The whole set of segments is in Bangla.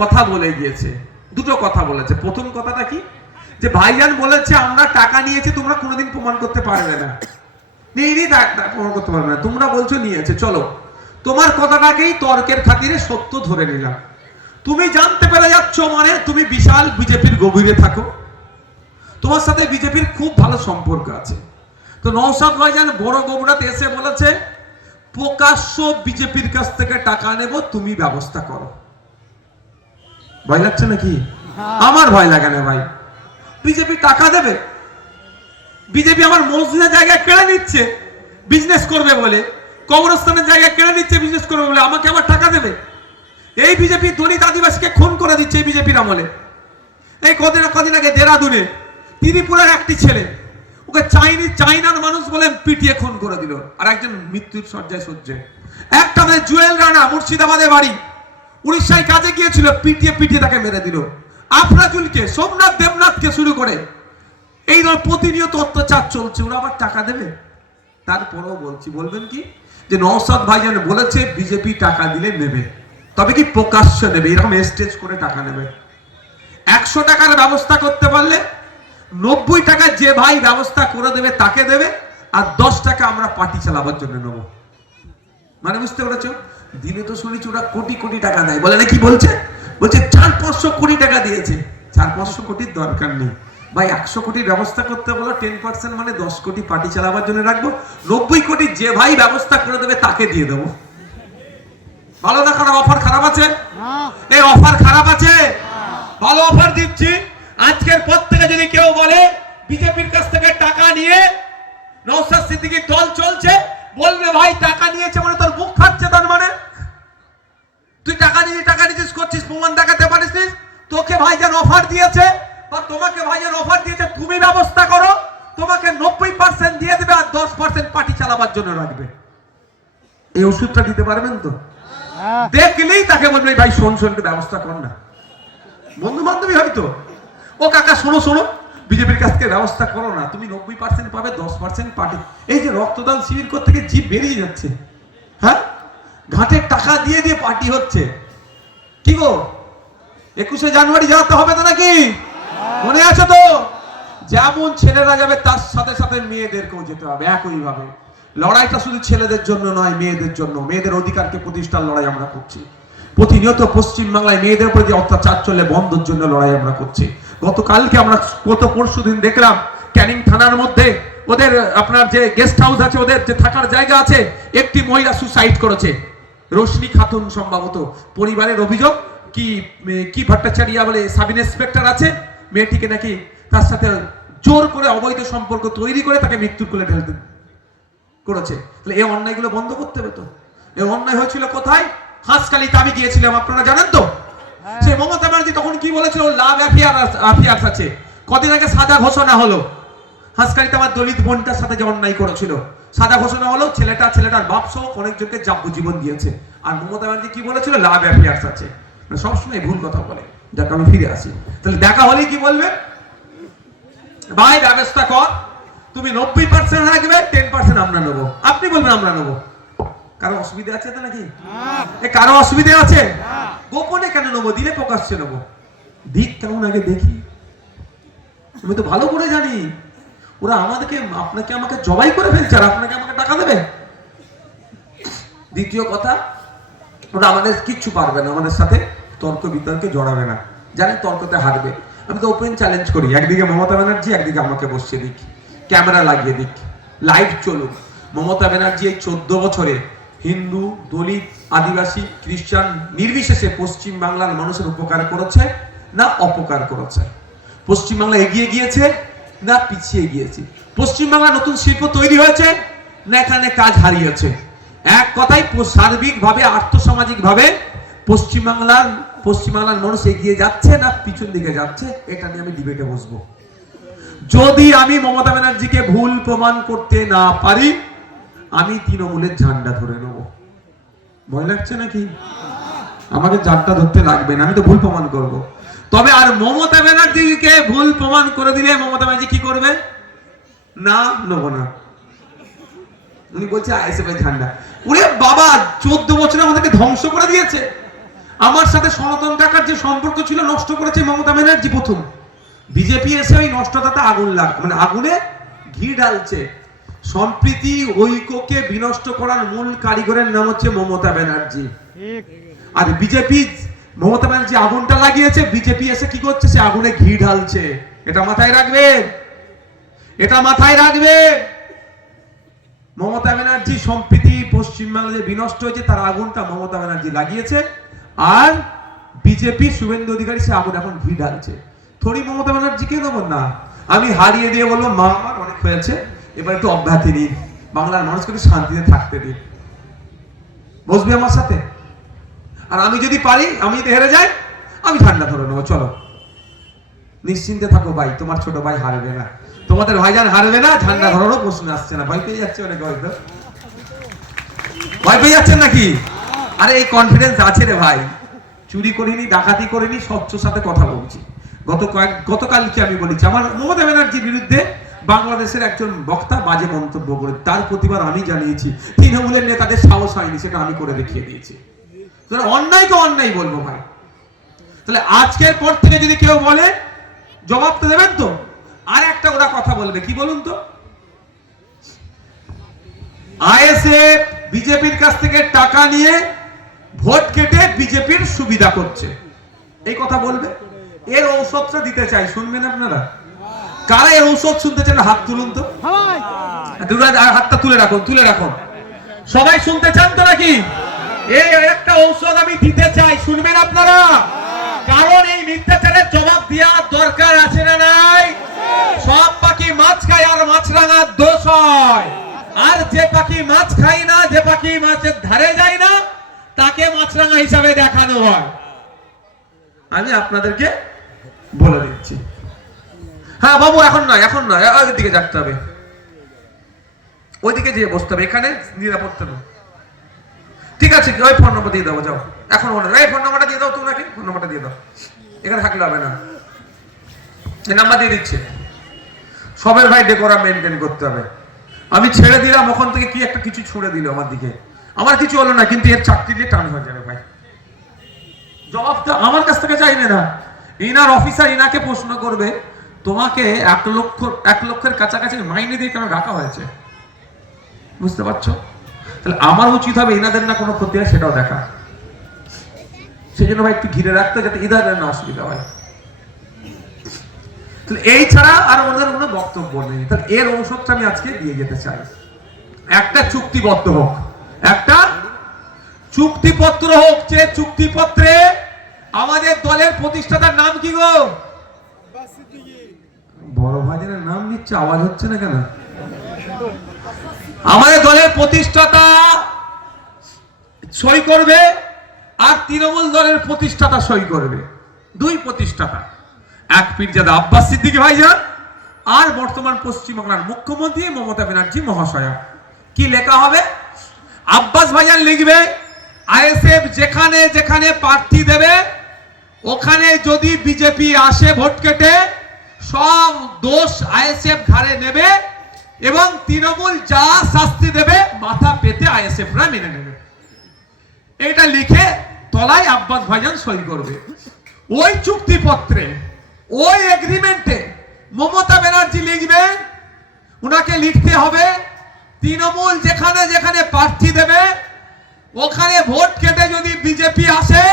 কথা বলে গিয়েছে, দুটো কথা বলেছে। প্রথম কথাটা কি? যে ভাইজান বলেছে, আমরা টাকা নিয়েছি, তোমরা কোনোদিন প্রমাণ করতে পারবে না। নিয়ে প্রমাণ করতে পারবে না। তোমরা বলছো, নিয়েছে, চলো। তোমার কথাটাকেই তর্কের খাতিরে সত্য ধরে নিলাম। তুমি জানতে পেরে যাচ্ছ মানে তুমি বিশাল বিজেপির গভীরে থাকো। তোমার সাথে বিজেপির খুব ভালো সম্পর্ক আছে। তো নৌসাদ ভাইজান বড় গোবরাতে এসে বলেছে, প্রকাশ্য বিজেপির কাছ থেকে টাকা নেব, তুমি ব্যবস্থা করো। ভয় লাগছে নাকি? আমার ভয় লাগে না ভাই। বিজেপি টাকা দেবে। বিজেপি আমার মসজিদের জায়গা কেড়ে নিচ্ছে বিজনেস করবে বলে। কবরস্থানের জায়গা কেড়ে নিচ্ছে বিজনেস করবে বলে। আমাকে আবার টাকা দেবে। এই বিজেপি দলিত আদিবাসীকে খুন করে দিচ্ছে এই বিজেপির আমলে। এই কদিন কদিন আগে দেরাদুনে ত্রিপুরার একটি ছেলে, ওকে চাইনি, চাইনার মানুষ বলে পিটিয়ে খুন করে দিল। আর একজন মৃত্যুর শয্যায় সহ্যে একটা জুয়েল রানা, মুর্শিদাবাদের বাড়ি। উড়িষ্যায় কাজে গিয়েছিল, পিটিয়ে পিটিয়ে তাকে মেরে দিল। আফরাজুলকে, সোমনাথ দেবনাথকে শুরু করে। এই ধর প্রতিনিয়ত অত্যাচার চলছে, ওরা আবার টাকা দেবে? তারপরেও বলছি, বলবেন কি? যে নওসাদ ভাইজান বলেছে, বিজেপি টাকা দিলে নেবে। তবে কি প্রকাশ্য নেবে? এরকম স্টেজ করে টাকা নেবে। একশো টাকার ব্যবস্থা করতে পারলে, নব্বই টাকা যে ভাই ব্যবস্থা করে দেবে, তাকে দেবে, আর দশ টাকা আমরা পার্টি চালাবার জন্য নেব। মানে বুঝতে পেরেছ? দিনে তো শুনেছি ওরা কোটি কোটি টাকা দেয় বলে না কি বলছে? বলছে চার পাঁচশো কোটি টাকা দিয়েছে। চার পাঁচশো কোটির দরকার নেই। ভাই একশো কোটির ব্যবস্থা করতে বলো টেন পার্সেন্ট মানে দশ কোটি পার্টি চালাবার জন্য রাখব। নব্বই কোটি যে ভাই ব্যবস্থা করে দেবে তাকে দিয়ে দেবো। ভালো না খারাপ? অফার খারাপ আছে? এই অফার খারাপ আছে? ভালো অফার দিচ্ছি। আজকের পর থেকে যদি কেউ বলে বিজেপির কাছ থেকে টাকা নিয়ে নৌসাদ সিদ্দিকির দল চলছে বলবে ভাই টাকা নিয়েছে মানে তোর মুখ খাচ্ছে তার মানে? তুই টাকা নিয়ে টাকা নিয়েছিস করছিস প্রমাণ দেখাতে পারিস? তোকে ভাইজান অফার দিয়েছে বা তোমাকে ভাইজান অফার দিয়েছে তুমি ব্যবস্থা করো। তোমাকে নব্বই পার্সেন্ট দিয়ে দেবে আর দশ পার্সেন্ট পার্টি চালাবার জন্য রাখবে। এই ওষুধটা দিতে পারবেন তো? দেখলেই তাকে বলবে ভাই শোন শোন ব্যবস্থা কর না। বন্ধু বান্ধবী হয়তো ও কাকা শোনো শোনো। বিজেপির কাছ থেকে ব্যবস্থা করো না। তুমি নব্বই পার্সেন্ট পাবে, দশ পার্সেন্ট পার্টি এই যে রক্তদান শিবির করতে জিপ বেরিয়ে যাচ্ছে হ্যাঁ? ঘাটের টাকা দিয়ে দিয়ে পার্টি হচ্ছে। কি গো? একুশে জানুয়ারি যাওয়াতে হবে তো নাকি? মনে আছে তো? যেমন ছেলেরা যাবে, তার সাথে সাথে মেয়েদেরকেও যেতে হবে, একইভাবে। লড়াইটা শুধু ছেলেদের জন্য নয়, মেয়েদের জন্য। মেয়েদের অধিকারকে প্রতিষ্ঠার লড়াই আমরা করছি। প্রতিনিয়ত পশ্চিম বাংলায় মেয়েদের উপরে যে অত্যাচার চলে বন্ধের জন্য লড়াই আমরা করছি। গতকালকে আমরা গত পরশু দিন দেখলাম ক্যানিং থানার মধ্যে ওদের, আপনার যে গেস্ট হাউস আছে, ওদের যে থাকার জায়গা আছে, একটি মহিলা সুসাইড করেছে। রশ্মি খাতুন সম্ভবত। পরিবারের অভিযোগ কি কি ভট্টাচারিয়া বলে সাব ইন্সপেক্টর আছে, মেয়েটিকে নাকি তার সাথে জোর করে অবৈধ সম্পর্ক তৈরি করে তাকে মৃত্যুর কোলে ঢেলে করেছে। তাহলে এই অন্যায়গুলো বন্ধ করতে হবে তো? এই অন্যায় হয়েছিল কোথায়? হাঁসকালিতে আমি গিয়েছিলাম, আপনারা জানেন তো? সেই মমতা ব্যানার্জি তখন কি বলেছিল? লাভ অ্যাফিয়ার অ্যাফিয়ার্স আছে। কদিন আগে সাদা ঘোষণা হলো। হাঁসকালিতে আমার দলিত বোনটার সাথে যে অন্যায় করেছিল। সাদা ঘোষণা হলো, ছেলেটা, ছেলেটার বাপ সহ অনেকজনকে যাবজ্জীবন দিয়েছে। আর মমতা ব্যানার্জি কি বলেছিল? লাভ অ্যাফিয়ার্স আছে। সবসময় ভুল কথা বলে। যার আমি ফিরে আসি। তাহলে দেখা হলেই কি বলবে? ভাই, ব্যবস্থা কর। তুমি নব্বই পার্সেন্ট রাখবে টেন পার্সেন্ট আমরা নেব। আপনি বলবেন আমরা নেব। কারও অসুবিধা আছে তো নাকি? এ কারও অসুবিধা আছে? গোপনে কেন নেব? দিলে প্রকাশ্যে নেব। দিক কেমন আগে দেখি। আমি তো ভালো করে জানি। ওরা আমাদেরকে আপনাকে আমাকে জবাই করে ফেলছে আর আপনাকে আমাকে টাকা দেবে। দ্বিতীয় কথা ওরা আমাদের কিচ্ছু পারবে না আমাদের সাথে। তর্ক বিতর্কে জড়াবে না। জানে তর্কতে হারবে। আমি তো ওপেন চ্যালেঞ্জ করি। একদিকে মমতা ব্যানার্জি একদিকে আমাকে বসিয়ে দিক। ক্যামেরা লাগিয়ে দিক। লাইভ চলুক। মমতা ব্যানার্জি এই চোদ্দ বছরে হিন্দু, দলিত, আদিবাসী, খ্রিস্টান নির্বিশেষে পশ্চিম বাংলার মানুষের উপকার করেছে না অপকার করেছে? পশ্চিমবাংলা এগিয়ে গিয়েছে না পিছিয়ে গিয়েছে? পশ্চিমবাংলা নতুন শিল্প তৈরি হয়েছে না এখানে কাজ হারিয়েছে? এক কথাই সার্বিকভাবে, আর্থসামাজিকভাবে পশ্চিমবাংলার পশ্চিমবাংলার মানুষ এগিয়ে যাচ্ছে না পিছন দিকে যাচ্ছে? এটা নিয়ে আমি ডিবেটে বসবো। যদি আমি মমতা ব্যানার্জিকে ভুল প্রমাণ করতে না পারি আমি তৃণমূলের ঝান্ডা ধরে নেব। ভয় লাগছে নাকি? আমাকে ঝান্ডা ধরতে লাগবে না, আমি তো ভুল প্রমাণ করব। তবে আর মমতা ব্যানার্জিকে ভুল প্রমাণ করে দিলে মমতা ব্যানার্জি কি করবে? না, নেব না। উনি বলছে আইএসএফ এর ঝান্ডা। ওরে বাবা, চোদ্দ বছরে আমাদেরকে ধ্বংস করে দিয়েছে। আমার সাথে সনাতন কাকার যে সম্পর্ক ছিল নষ্ট করেছে মমতা ব্যানার্জি প্রথম। বিজেপি এসে ওই নষ্টতাতে আগুন লাগ মানে আগুনে ঘি ঢালছে। সম্প্রীতি ঐক্যকে বিনষ্ট করার মূল কারিগরের নাম হচ্ছে মমতা ব্যানার্জি। আর বিজেপি মমতা ব্যানার্জি আগুনটা লাগিয়েছে বিজেপি এসে কি করছে? সে আগুনে ঘি ঢালছে। এটা মাথায় রাখবে? এটা মাথায় রাখবে? মমতা ব্যানার্জি সম্প্রীতি পশ্চিমবাংলা যে বিনষ্ট হয়েছে তার আগুনটা মমতা ব্যানার্জি লাগিয়েছে। আর বিজেপি শুভেন্দু অধিকারী সে আগুন এখন ঘি ঢালছে। থরি মমতা ব্যানার্জিকে দেবো না। আমি হারিয়ে দিয়ে বলব মা আমার অনেক হয়েছে। এবার একটু অব্যাহতি নিন। বাংলার মানুষকে একটু শান্তিতে থাকতে দিন। বসবে আমার সাথে? আর আমি যদি পারি, আমি যদি হেরে যাই, আমি ঠান্ডা ধরে নেব, চলো। নিশ্চিন্তে থাকো ভাই, তোমার ছোট ভাই হারবে না। তোমাদের ভাইজান হারবে না, ঠান্ডা ধরারও প্রশ্ন আসছে না। ভয় পেয়ে যাচ্ছে অনেক হয়তো। ভয় পেয়ে যাচ্ছেন নাকি? আরে, এই কনফিডেন্স আছে রে ভাই। চুরি করিনি, ডাকাতি করিনি স্বচ্ছ সাথে কথা বলছি। গত কয়েক গতকালকে আমি বলেছি, আমার মমতা ব্যানার্জির বিরুদ্ধে বাংলাদেশের একজন বক্তা বাজে মন্তব্য করে, তার প্রতিবার আমি জানিয়েছি, তৃণমূলের নেতাদের সাহস হয়নি, সেটা আমি করে দেখিয়ে দিয়েছি। তাহলে অন্যায়কে অন্যায় বলব ভাই। তাহলে আজকের পর থেকে যদি কেউ বলে, জবাব তো দেবেন তো। আর একটা ওরা কথা বলবে, কি বলুন তো? আইএসএফ বিজেপির কাছ থেকে টাকা নিয়ে ভোট কেটে বিজেপির সুবিধা করছে। এই কথা বলবে। এর ঔষধটা দিতে চাই, শুনবেন আপনারা? কারা এর ঔষধ শুনতে চান? হাত তুলুন তো। দুরা হাতটা তুলে রাখুন তুলে রাখুন। সবাই শুনতে চান তো নাকি? এই একটা ঔষধ আমি দিতে চাই শুনবেন আপনারা? কারণ এই মিথ্যাচারের জবাব দেওয়ার দরকার আছে না নাই? সব পাখি মাছ খায় আর মাছরাঙার দোষ হয়। আর যে পাখি মাছ খায় না যে পাখি মাছের ধারে যায় না তাকে মাছরাঙা হিসাবে দেখানো হয়। আমি আপনাদেরকে বলে দিচ্ছি। হ্যাঁ বাবু, এখন নয় এখন নয়। ওই দিকে যাতে হবে। ওইদিকে যেয়ে বসতে হবে। এখানে নিরাপত্তা নয় ঠিক আছে, ওই ফোন নম্বর দিয়ে দাও, যাও। এখন এই ফোন নাম্বারটা দিয়ে দাও তোমরা ফোন নম্বরটা দিয়ে দাও। এখানে থাকলে হবে না। এই নাম্বার দিয়ে দিচ্ছে। সবের ভাই ডেকোরা মেনটেন করতে হবে। আমি ছেড়ে দিলাম, ওখান থেকে কি একটা কিছু ছুড়ে দিল আমার দিকে। আমার কিছু হলো না, কিন্তু এর চাকরি দিয়ে টান হয়ে যাবে ভাই। জবাবটা আমার কাছ থেকে চাইবে না। ইনার অফিসার ইনাকে প্রশ্ন করবে। তোমাকে এক লক্ষ, এক লক্ষের কাছাকাছি মাইনে দিয়ে কেন রাখা হয়েছে? বুঝতে পারছ? তাহলে আমার উচিত হবে এনাদের না কোনো ক্ষতি হয়, সেটাও দেখা। সেই জন্য ভাই একটু ঘিরে রাখতে যাতে ইদারের না অসুবিধা হয়। তাহলে এই ছাড়া আর ওদের কোনো বক্তব্য নেই। তাহলে এর ঔষধটা আমি আজকে দিয়ে যেতে চাই। একটা চুক্তিবদ্ধ হোক। একটা চুক্তিপত্র হোক যে চুক্তিপত্রে আমাদের দলের প্রতিষ্ঠাতার নাম কি গো? বড় ভাইজানের নাম নিচ্ছে, আওয়াজ হচ্ছে না কেন? আমাদের দলের প্রতিষ্ঠাতা সই করবে আর তৃণমূল দলের প্রতিষ্ঠাতা সই করবে। দুই প্রতিষ্ঠাতা। এক পীরজাদা আব্বাস সিদ্দিকী ভাইজান আর বর্তমান পশ্চিমবাংলার মুখ্যমন্ত্রী মমতা ব্যানার্জি মহাশয়া। কি লেখা হবে? আব্বাস ভাইজান লিখবে, আইএসএফ যেখানে যেখানে প্রার্থী দেবে, ওখানে যদি বিজেপি আসে ভোট কেটে সব দোষ আইএসএফ ঘাড়ে নেবে এবং তৃণমূল যা শাস্তি দেবে মাথা পেতে আইএসএফরা মেনে নেবে। এটা লিখে তলায় আব্বাস ভাইজান সই করবে। ওই চুক্তিপত্রে, ওই এগ্রিমেন্টে মমতা ব্যানার্জি লিখবে, উনাকে লিখতে হবে, তৃণমূল যেখানে যেখানে প্রার্থী দেবে, ওখানে ভোট কেটে যদি বিজেপি আসে,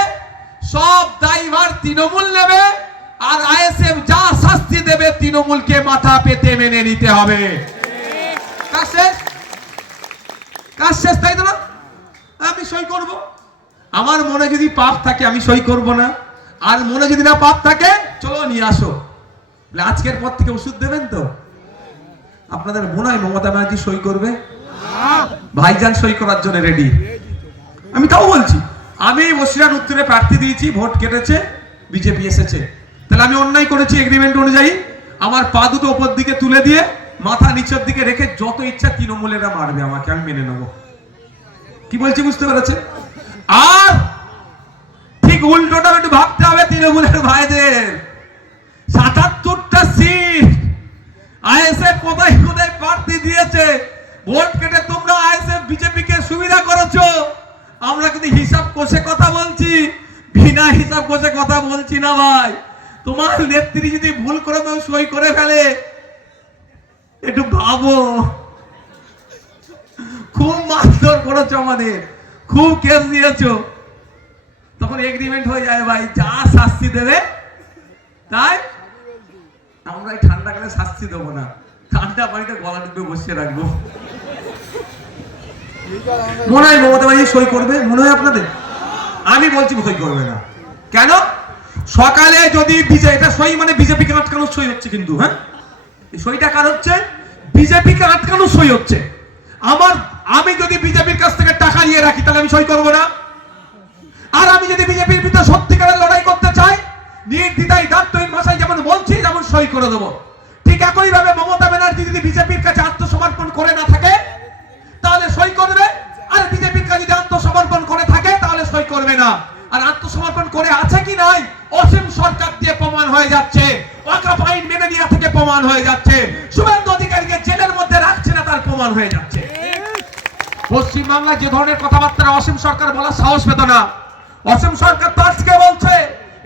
সব দায়ভার তৃণমূল নেবে। আর আইএসএফ যা শাস্তি দেবে, তৃণমূলকে মাথা পেতে মেনে নিতে হবে। কাজ শেষ? কাজ শেষ, তাই না? আমি সই করব। আমার মনে যদি পাপ থাকে, আমি সই করব না। আর মনে যদি না পাপ থাকে, চলো নিয়ে আসো। আজকের পর থেকে ওষুধ দেবেন তো? আপনাদের মনে হয় মমতা ব্যানার্জি সই করবে? ভাইজান সই করার জন্য রেডি আমি তাও বলছি, আমি বসিরার উত্তরে প্রার্থী দিয়েছি, ভোট কেটেছে, বিজেপি এসেছে। তাহলে আমি অন্যায় করেছি এগ্রিমেন্ট অনুযায়ী। আমার পা দুটো ওপর দিকে তুলে দিয়ে, মাথা নিচের দিকে রেখে যত ইচ্ছা তৃণমূলেরা মারবে আমাকে, আমি মেনে নেব। কি বলছি বুঝতে পেরেছে আর ঠিক উল্টোটা একটু ভাবতে হবে তৃণমূলের ভাইদের। সাতাত্তরটা সিট আইএসএফ কোথায় কোথায় প্রার্থী দিয়েছে? ভোট কেটে তোমরা আইএসএফ বিজেপি কে সুবিধা করেছ? আমরা কিন্তু হিসাব কষে কথা বলছি। বিনা হিসাব কষে কথা বলছি না ভাই। তোমার নেত্রী যদি ভুল করে তো সই করে ফেলে। একটু ভাবো। খুব মারধর করেছ আমাদের। খুব কেস দিয়েছ। তখন এগ্রিমেন্ট হয়ে যায়, ভাই, যা শাস্তি দেবে, তাই আমরা এই ঠান্ডাকালে শাস্তি দেবো না। ঠান্ডা পানিতে গলা ডুবে বসিয়ে রাখব। মনে হয় মমতা ভাই সই করবে? মনে হয় আপনাদের? আমি বলছি সই করবে না। কেন? সকালে যদি বিজেপি এটা সই মানে বিজেপিকে আটকানোর সই হচ্ছে কিন্তু হ্যাঁ? সইটা কার হচ্ছে? বিজেপিকে আটকানোর সই হচ্ছে। আমার, আমি যদি বিজেপির কাছ থেকে টাকা নিয়ে রাখি, তাহলে আমি সই করব না। আর আমি যদি বিজেপির বিরুদ্ধে সত্যিকারের লড়াই করতে চাই, নির্দ্বিধায় দায়িত্বহীন ভাষায় যেমন বলছি যেমন সই করে দেবো। ঠিক একই ভাবে মমতা ব্যানার্জি যদি বিজেপির কাছে আত্মসমর্পণ করে না থাকে, তাহলে সই করবে। আর বিজেপির কাছে যদি আত্মসমর্পণ করে থাকে, তাহলে সই করবে না। আর আত্মসমর্পণ করে আছে কি নাই? অসীম সরকার দিয়ে প্রমাণ হয়ে যাচ্ছে। ওয়াকাফ আইন মেনে নেওয়া থেকে প্রমাণ হয়ে যাচ্ছে। শুভেন্দু অধিকারীকে জেলের মধ্যে রাখছে না, তার প্রমাণ হয়ে যাচ্ছে। পশ্চিম বাংলায় যে ধরনের কথাবার্তা অসীম সরকার বলার সাহস পেত না। অসীম সরকার তো আজকে বলছে,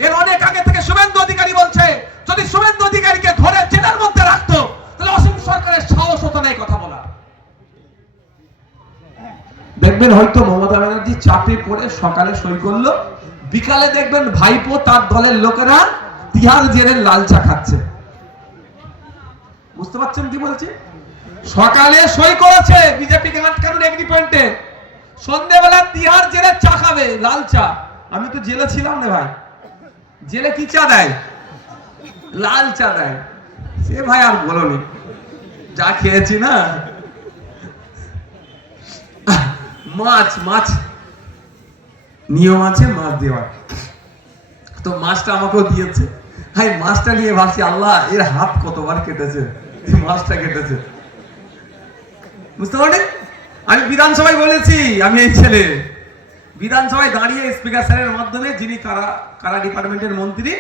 এর অনেক আগে থেকে শুভেন্দু অধিকারী চাপে পড়ে সকালে সই করল। বিকালে দেখবেন ভাইপো তার দলের লোকেরা তিহার জেলের লাল চা খাচ্ছে। বুঝতে পারছেন কি বলছি? সকালে সই করেছে বিজেপি এগ্রিমেন্টে সন্ধ্যেবেলা তিহার জেলে চা খাবে, লাল চা। আমি তো জেলে ছিলাম না ভাই। জেলে কি চা দেয়? লাল চা দেয়। সে ভাই আর বলনি। যা খেয়েছি না? মাছ মাছ। নিয়ম আছে, মাছ দেওয়ার তো মাছটা আমাকেও দিয়েছে। হাই মাছটা নিয়ে ভাবছি, আল্লাহ, এর হাত কতবার কেটেছে? মাছটা কেটেছে। বুঝতে পারলেন আমি বিধানসভায় বলেছি, আমি এই ছেলে। বিধানসভায় দাঁড়িয়ে স্পিকার স্যারের মাধ্যমে, যিনি কারা কারা ডিপার্টমেন্টের মন্ত্রী,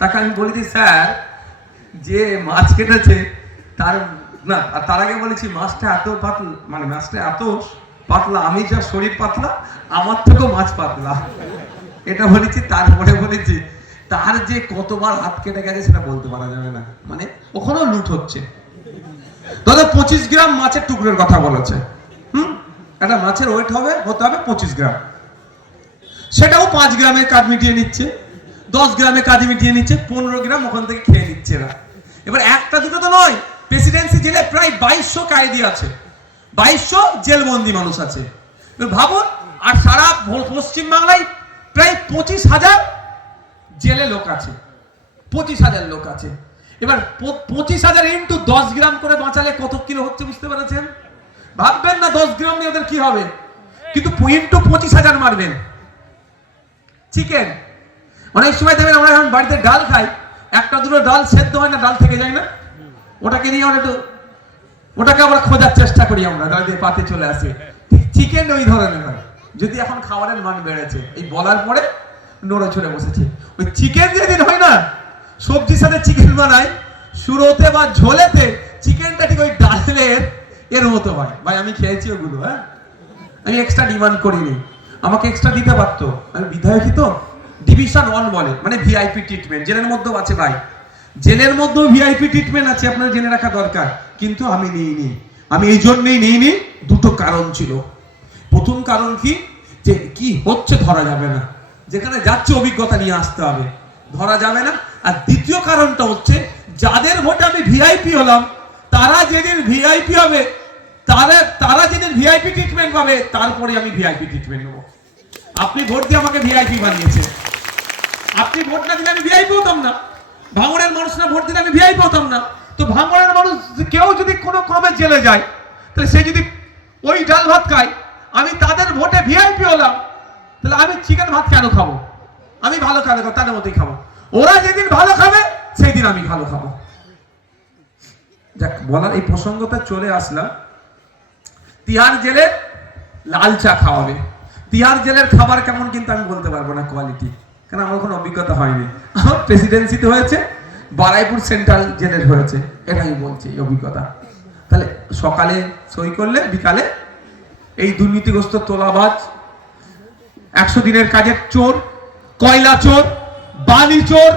তাকে আমি বলেছি স্যার, যে মাছ কেটেছে, তার, না তার আগে বলেছি, মাছটা এত পাতলা মানে মাছটা এত পাতলা, আমি যা শরীর পাতলা, আমার থেকেও মাছ পাতলা। এটা বলেছি, তারপরে বলেছি, তার যে কতবার হাত কেটে গেছে সেটা বলতে পারা যাবে না। মানে ওখানেও লুট হচ্ছে। দাদা পঁচিশ গ্রাম মাছের টুকরোর কথা বলেছে। হুম? একটা মাছের ওয়েট হবে, হতে হবে পঁচিশ গ্রাম। সেটাও পাঁচ গ্রামের কাজ মিটিয়ে নিচ্ছে, দশ গ্রামে কাজ মিটিয়ে নিচ্ছে, পনেরো গ্রাম ওখান থেকে খেয়ে নিচ্ছে না এবার একটা দুটো তো নয় প্রেসিডেন্সি জেলে প্রায় বাইশশো কায়দি আছে। বাইশশো জেলবন্দি মানুষ আছে। ভাবুন, আর সারা পশ্চিম বাংলায় প্রায় পঁচিশ হাজার জেলে লোক আছে। পঁচিশ হাজার লোক আছে। এবার পঁচিশ হাজার ইন্টু দশ গ্রাম করে বাঁচালে কত কিলো হচ্ছে বুঝতে পেরেছেন? ভাববেন না, দশ গ্রাম নিয়ে ওদের কি হবে? কিন্তু ইন্টু পঁচিশ হাজার মারবেন। চিকেন। অনেক সময় দেখবেন আমরা এখন বাড়িতে ডাল খাই। একটা দুটো ডাল সেদ্ধ হয় না, ডাল থেকে যায় না। ওটাকে নিয়ে আমরা একটু ওটাকে আমরা খোঁজার চেষ্টা করি আমরা দিয়ে পাতে চলে আসে। চিকেন ওই ধরনের হয়। যদি এখন খাবারের মান বেড়েছে, এই বলার পরে নড়ে ছড়ে বসেছে। ওই চিকেন যেদিন হয় না, সবজির সাথে চিকেন বানায়, সুরোতে বা ঝোলেতে চিকেনটা ঠিক ওই ডালের এর মতো হয়। ভাই, আমি খেয়েছি ওগুলো হ্যাঁ? আমি এক্সট্রা ডিমান্ড করিনি। আমাকে এক্সট্রা দিতে পারতো। আমি বিধায়কই তো? ডিভিশন ওয়ান বলে মানে ভিআইপি ট্রিটমেন্ট জেলের মধ্যেও আছে ভাই। জেলের মধ্যেও ভিআইপি ট্রিটমেন্ট আছে, আপনার জেনে রাখা দরকার। কিন্তু আমি নিইনি। আমি এই জন্যই নিইনি, দুটো কারণ ছিল। প্রথম কারণ কি? যে কি হচ্ছে ধরা যাবে না। যেখানে যাচ্ছে অভিজ্ঞতা নিয়ে আসতে হবে। ধরা যাবে না। আর দ্বিতীয় কারণটা হচ্ছে, যাদের ভোটে আমি ভিআইপি হলাম, তারা যেদিন ভিআইপি হবে, তারা তারা যেদিন ভিআইপি ট্রিটমেন্ট পাবে, তারপরে আমি ভিআইপি ট্রিটমেন্ট নেব। আপনি ভোট দিয়ে আমাকে ভিআইপি বানিয়েছেন। আপনি ভোট না দিলে আমি ভিআইপি হতাম না। ভাঙড়ের মানুষরা ভোট দিলে আমি ভিআইপি হতাম না। তো ভাঙড়ের মানুষ কেউ যদি কোনো ক্রমে জেলে যায়, তাহলে সে যদি ওই ডাল ভাত খায়, আমি তাদের ভোটে ভিআইপি হলাম, তাহলে আমি চিকেন ভাত কেন খাব? আমি ভালো কেন খাব তাদের মতোই খাব। ওরা যেদিন ভালো খাবে সেই দিন আমি ভালো খাব। যাক, বলার এই প্রসঙ্গটা চলে আসলাম। তিহার জেলে লাল চা খাওয়াবে। তিহার জেলের খাবার কেমন কিন্তু আমি বলতে পারব না কোয়ালিটি কারণ আমার কোনো অভিজ্ঞতা হয়নি? আমার প্রেসিডেন্সিতে হয়েছে, বারাইপুর সেন্ট্রাল জেলের হয়েছে, এটাই বলছি অভিজ্ঞতা। তাহলে সকালে সই করলে, বিকালে এই দুর্নীতিগ্রস্ত তোলাবাজ, একশো দিনের কাজের চোর, কয়লা চোর, বালি চোর